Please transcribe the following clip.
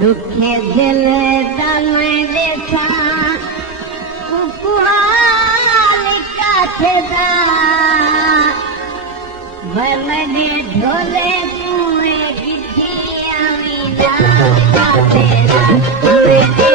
दुखे दिल तने देखा कुकुहाल काथदा वरने ढोले कुए गिद्धी आवी ना काथदा